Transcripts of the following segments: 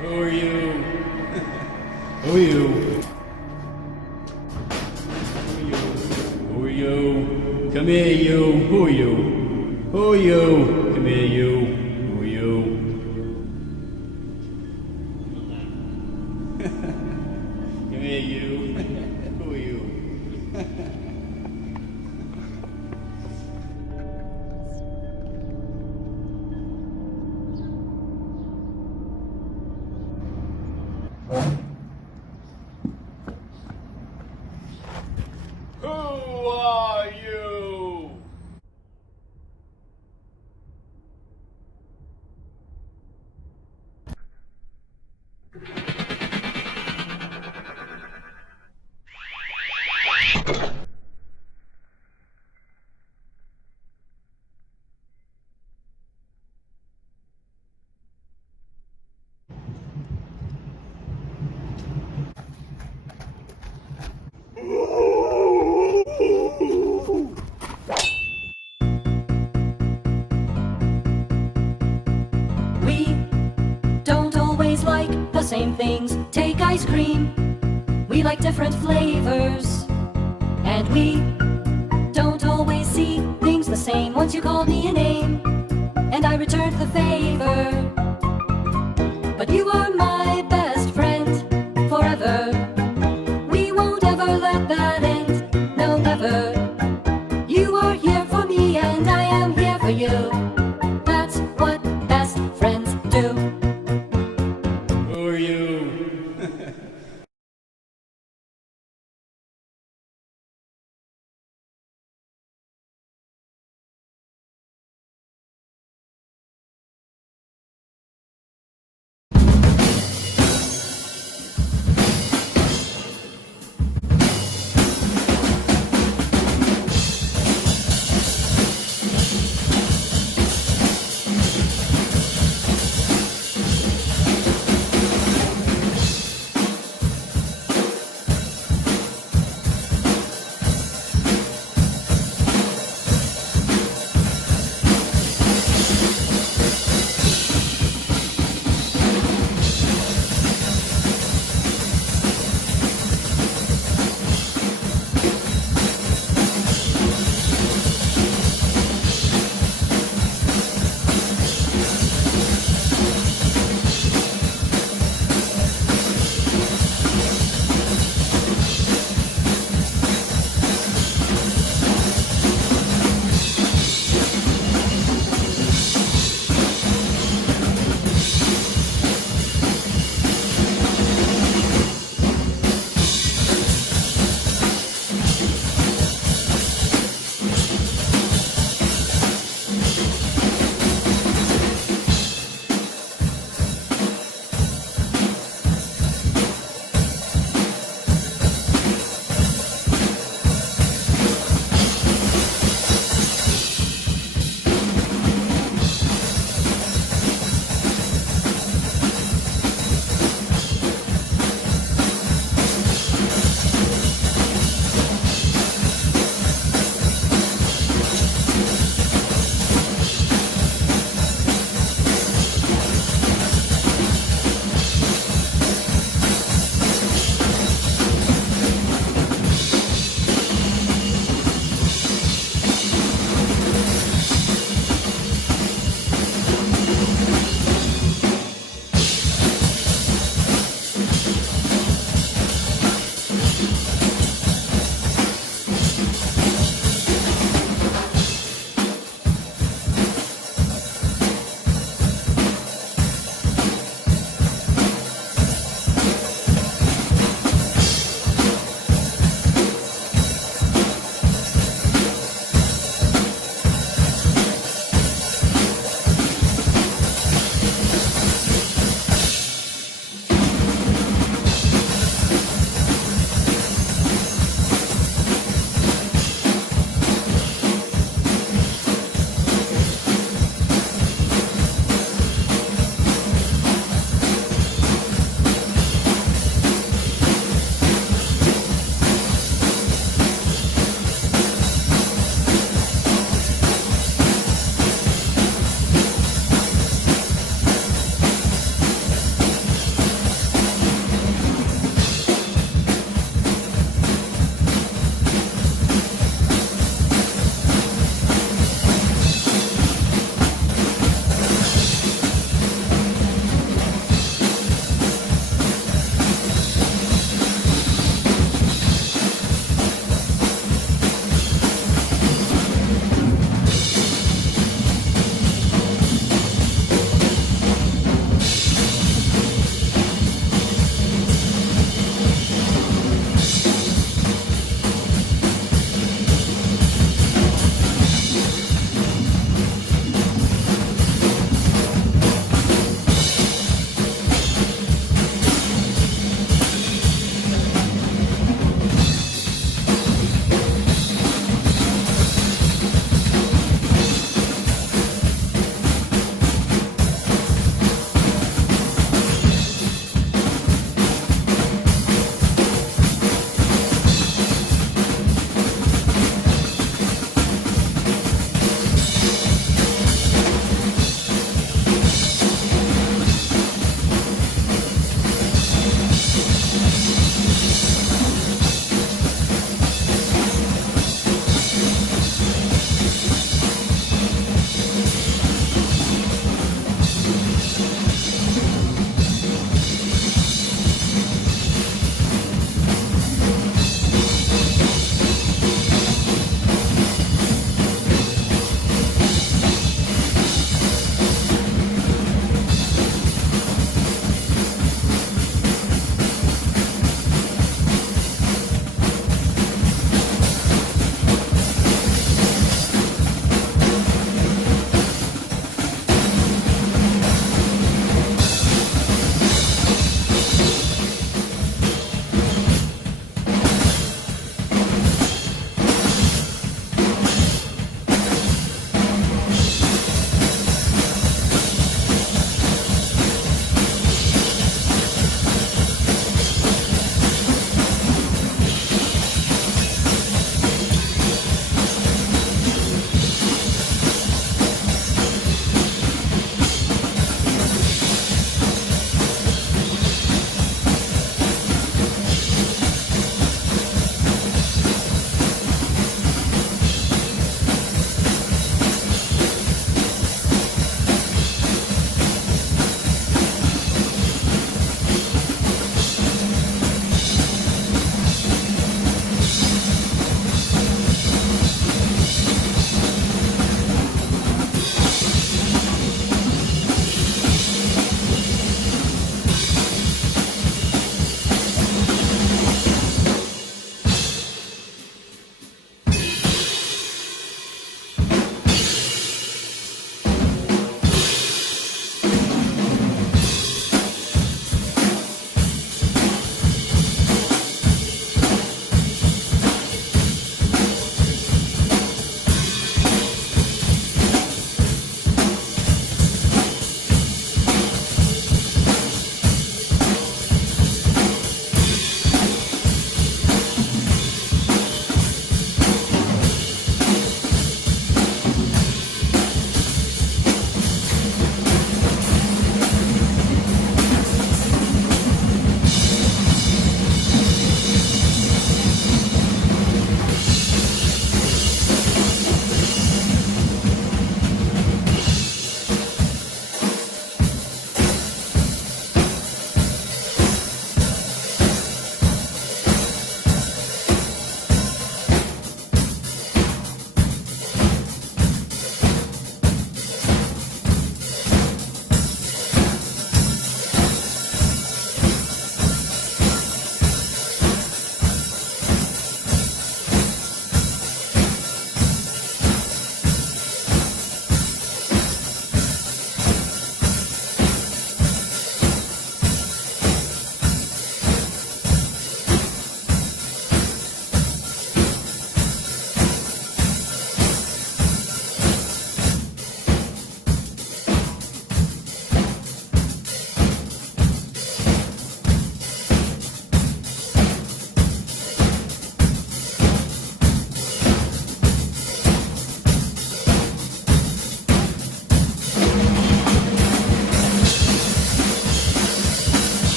Who are you? Who are you? Who are you? Come here, you. Who are you? Who are you? Come here, you. Who are you? Come here, you. Who are you? Who are you? We don't always like the same things. Take ice cream, we like different flavors. And we don't always see things the same. Once you called me a name, and I returned the favor. But you are my best friend forever. We won't ever let that end, no never. You are here for me and I am here for you. That's what best friends do. Who are you?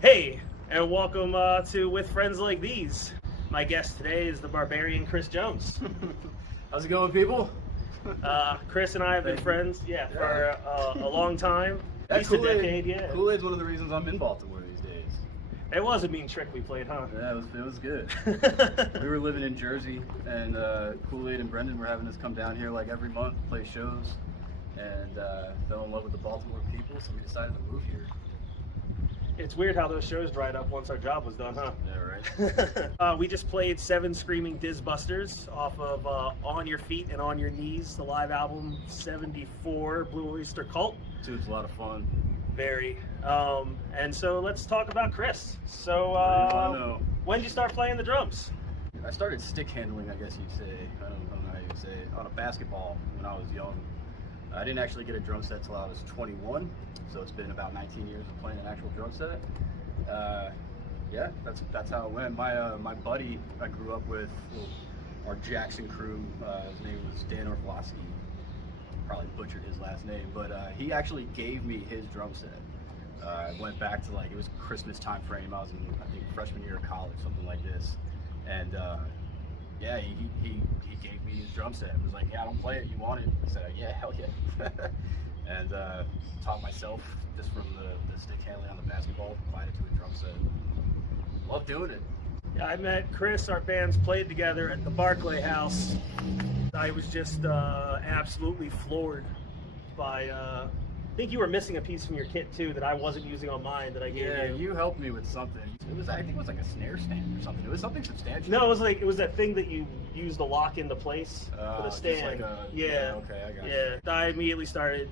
Hey, and welcome to With Friends Like These. My guest today is the barbarian Chris Jones. How's it going, people? Chris and I have been friends, for a long time, at least a decade. Yeah, Kool-Aid's one of the reasons I'm in Baltimore these days. it was a mean trick we played, huh? Yeah, it was good. We were living in Jersey, and Kool-Aid and Brendan were having us come down here like every month, play shows, and fell in love with the Baltimore people, so we decided to move here. It's weird how those shows dried up once our job was done, huh? Yeah, right. We just played 7 Screaming Dizbusters off of On Your Feet and On Your Knees, the live album 74, Blue Oyster Cult. Dude, it's a lot of fun. Very. And so let's talk about Chris. So, when did you start playing the drums? I started stick handling, I guess you'd say. I don't know how you'd say it, on a basketball when I was young. I didn't actually get a drum set till I was 21, so it's been about 19 years of playing an actual drum set. Yeah, that's how it went. My buddy I grew up with, our Jackson crew, his name was Dan Orflosky. Probably butchered his last name, but he actually gave me his drum set. I went back to it was Christmas time frame. I was in, I think, freshman year of college, something like this. And yeah, he gave me his drum set. It was like, yeah, I don't play it. You want it? I said, yeah, hell yeah. And taught myself just from the stick handling on the basketball, applied it to a drum set. Love doing it. Yeah, I met Chris, our bands played together at the Barclay House. I was just absolutely floored by, I think you were missing a piece from your kit too that I wasn't using on mine that I gave you. Yeah, you helped me with something. I think it was like a snare stand or something. It was something substantial. No, it was that thing that you use to lock into place for the stand. Yeah, okay, I got you. Yeah, I immediately started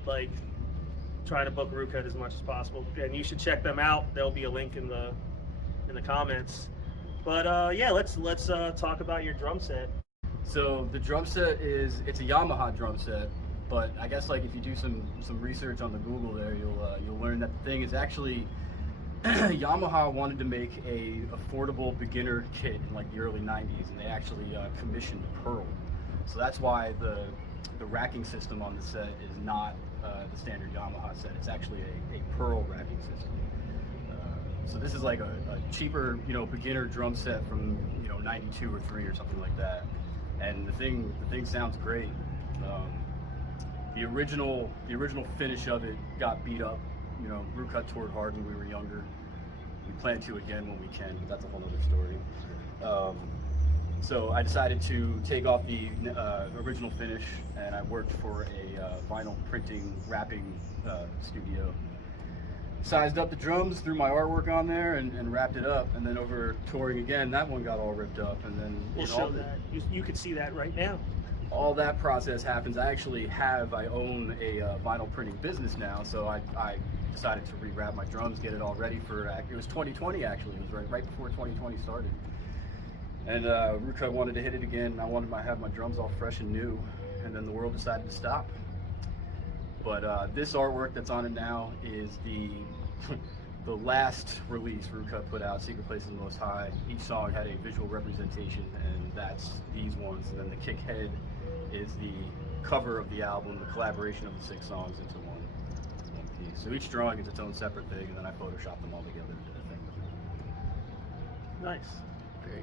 trying to book Rukut as much as possible, and you should check them out. There'll be a link in the comments. But yeah, let's talk about your drum set. So the drum set it's a Yamaha drum set, but I guess if you do some research on the Google there, you'll learn that the thing is actually Yamaha wanted to make a affordable beginner kit in the early 90s, and they actually commissioned Pearl. So that's why the racking system on the set is not the standard Yamaha set. It's actually a Pearl racking system. So this is like a cheaper, beginner drum set from 92 or 3 or something like that. And the thing sounds great. The original finish of it got beat up. Rukut toured hard when we were younger. We plan to again when we can, but that's a whole other story. So I decided to take off the original finish, and I worked for a vinyl printing wrapping studio. Sized up the drums, threw my artwork on there, and wrapped it up. And then over touring again, that one got all ripped up. And then we'll show that. You can see that right now. All that process happens. I own a vinyl printing business now, so I decided to rewrap my drums, get it all ready for. It was 2020 actually. It was right before 2020 started. And Rukut wanted to hit it again. I wanted to have my drums all fresh and new, and then the world decided to stop. But this artwork that's on it now is the last release Rukut put out, Secret Places Most High. Each song had a visual representation, and that's these ones. And then the kick head is the cover of the album, the collaboration of the 6 songs into one piece. So each drawing is its own separate thing, and then I photoshopped them all together into a thing. Nice.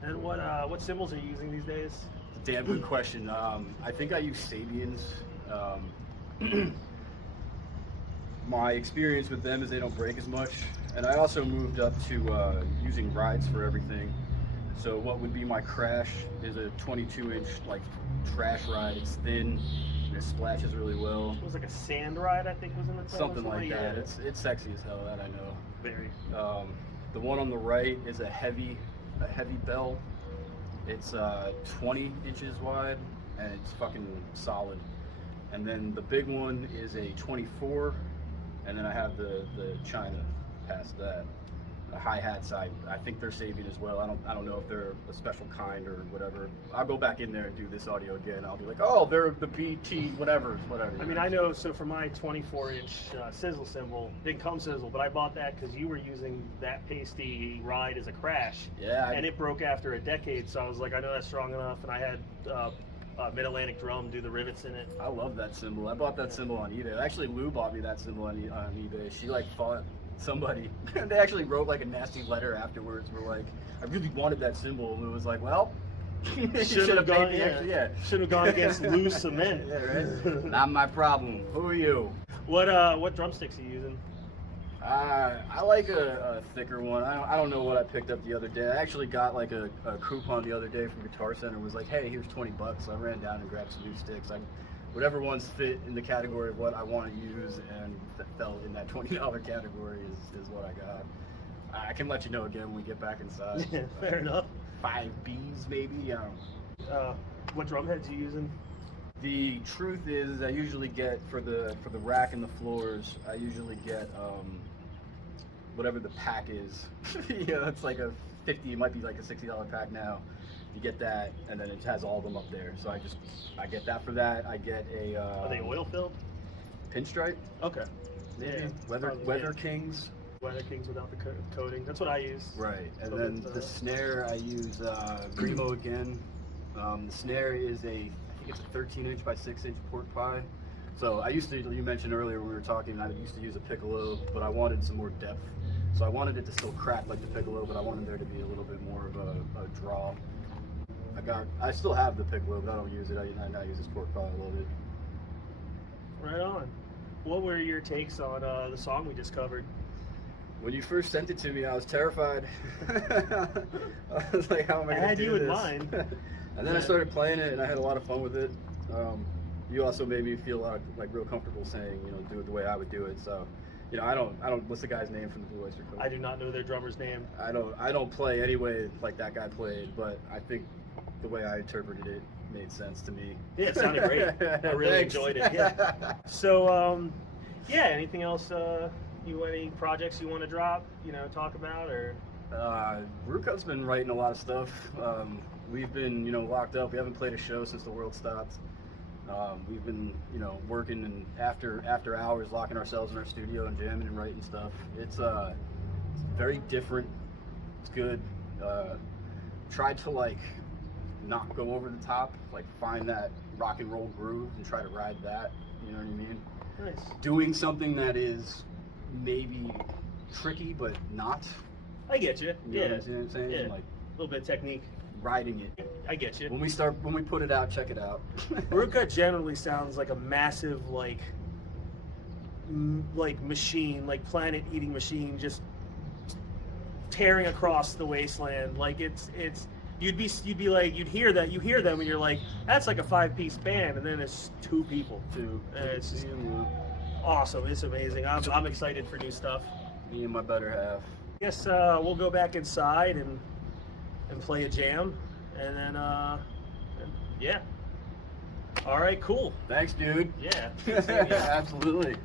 And what cymbals are you using these days? Damn good question. I think I use Sabians. My experience with them is they don't break as much, and I also moved up to using rides for everything. So what would be my crash is a 22-inch trash ride. It's thin and it splashes really well. It was like a sand ride, I think was in the title. Something like that. It's sexy as hell, that I know. Very. The one on the right is a heavy bell. It's 20 inches wide and it's fucking solid. And then the big one is a 24. And then I have the China past that, the hi-hat side. I think they're Sabian as well. I don't know if they're a special kind or whatever. I'll go back in there and do this audio again. I'll be like, oh, they're the BT whatever. I mean, I know. So for my 24-inch sizzle cymbal, didn't come sizzle, but I bought that because you were using that pasty ride as a crash. Yeah. And it broke after a decade, so I was like, I know that's strong enough, and I had. Mid-Atlantic drum, do the rivets in it. I love that cymbal. I bought that cymbal on eBay. Actually, Lou bought me that cymbal on eBay. She fought somebody, they actually wrote like a nasty letter afterwards. We're like, I really wanted that cymbal, and it was like, well, you Should have gone. paid the extra, yeah. Should have gone against loose cement. Yeah, right? Not my problem. Who are you? What drumsticks are you using? I like a thicker one. I don't know what I picked up the other day. I actually got like a coupon the other day from Guitar Center. It was like, hey, here's $20. So I ran down and grabbed some new sticks. Whatever ones fit in the category of what I want to use and that fell in that $20 category is what I got. I can let you know again when we get back inside. Yeah, fair enough. 5 Bs maybe. What drum heads are you using? The truth is, I usually get for the rack and the floors. I usually get whatever the pack is. It's like a 50. It might be like a $60 pack now. You get that, and then it has all of them up there. So I get that for that. I get a. Are they oil filled? Pinstripe. Okay. Maybe. Yeah. Weather Kings. Weather Kings without the coating. That's what I use. Right, and So then it's, the snare I use Remo again. The snare is I think it's a 13-inch by 6-inch pork pie. So you mentioned earlier when we were talking, I used to use a piccolo, but I wanted some more depth. So I wanted it to still crack like the piccolo, but I wanted there to be a little bit more of a draw. I still have the piccolo, but I don't use it. I now use this pork pie. I love it. Right on. What were your takes on the song we just covered? When you first sent it to me, I was terrified. I was like, how am I going to do this? I had you in mind. And then I started playing it, and I had a lot of fun with it. You also made me feel like real comfortable saying, do it the way I would do it. So, I don't. What's the guy's name from the Blue Oyster Cult? I do not know their drummer's name. I don't play any way like that guy played, but I think the way I interpreted it made sense to me. Yeah, it sounded great. I really enjoyed it. Yeah. So, anything else? Any projects you want to drop? Talk about or? Rukut's been writing a lot of stuff. We've been, locked up. We haven't played a show since the world stopped. We've been, working and after hours, locking ourselves in our studio and jamming and writing stuff. It's very different. It's good. Tried to not go over the top, find that rock and roll groove and try to ride that. You know what I mean? Nice. Doing something that is maybe tricky but not. I get you. You know what I'm saying? Yeah. A little bit of technique. Riding it. I get you. When we put it out, check it out. Rukut generally sounds like a massive machine, planet-eating machine, just tearing across the wasteland. You'd hear them and you're like, that's like a 5-piece band, and then it's 2 people. It's just awesome. It's amazing. I'm excited for new stuff. Me and my better half. Guess we'll go back inside and play a jam, and then yeah. All right, cool. Thanks, dude. Yeah. Absolutely.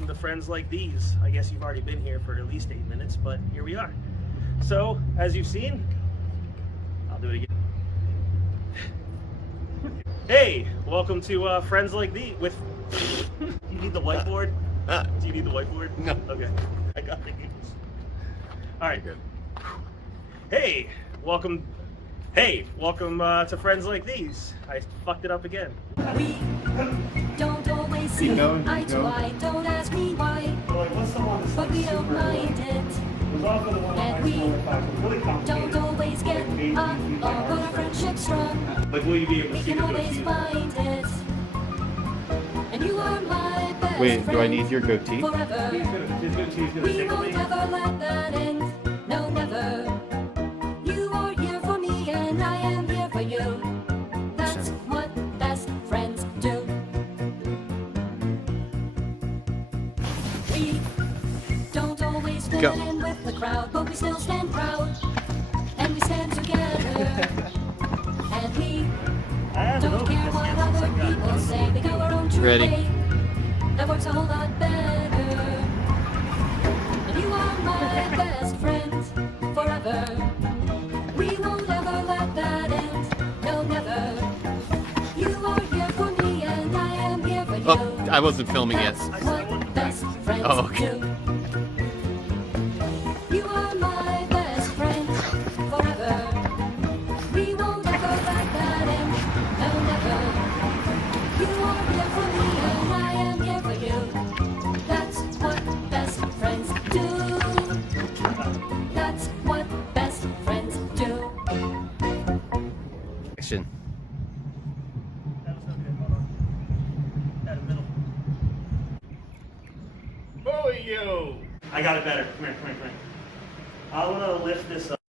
welcome to Friends Like These. I guess you've already been here for at least 8 minutes, but here we are. So, as you've seen, I'll do it again. Hey, welcome to Friends Like These with... You need the whiteboard? Do you need the whiteboard? No. Okay, I got the giggles. All right. Good. Hey, welcome to Friends Like These. I fucked it up again. We don't always see eye to eye. Don't ask me why, but we don't mind it. And we don't always get on, but our friendship's strong. Like, will you be able We to see can the always goatee? find it. And you are my best Wait, friend do I need your goatee? forever. His goatee's gonna We tickle won't me. ever let that end. No, never. You are here for me and I am here for you. That's what best friends do. We don't always fit Go. in with the crowd, but we still stand proud. And we stand together. And we don't care what other people say. We go our own true Ready. way. That works a whole lot better. And you are my best friend forever. We won't ever let that end. No, never. You are here for me and I am here for you. Oh, I wasn't filming yet. That's what best friends Oh, okay. do. You are my best friend forever. We won't ever let that end. No, never. You are here for me and I am here for you. That's what best friends do. That's what best friends do. Action. That was no good. Hold on. That in the middle. Oh, yo! I got it better. Come here. I'm gonna lift this up.